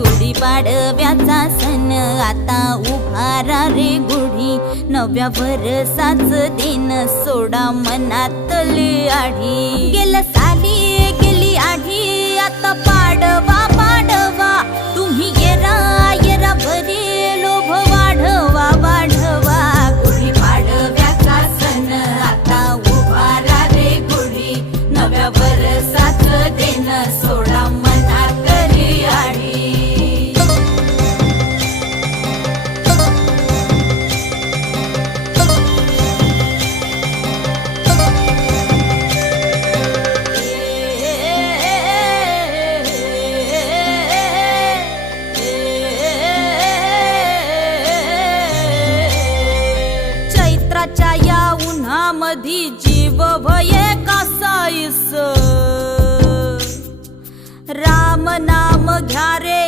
गुढीपाडव्याचा सण आता उभारा रे गुढी, नव्या वर्षाच दिन सोडा मनातली आढी। गेलं साली गेली आढी, आता पाडवा पाडवा, तुम्ही येरा येरा बरे लोभ वाढवा वाढवा। गुढीपाडव्याचा सण आता उभारा रे गुढी, नव्या वर्षाच दिन सोडा मनातली आढी। चैत्राच्या या उन्हामधी जीव भये कासाईस, राम नाम घ्या रे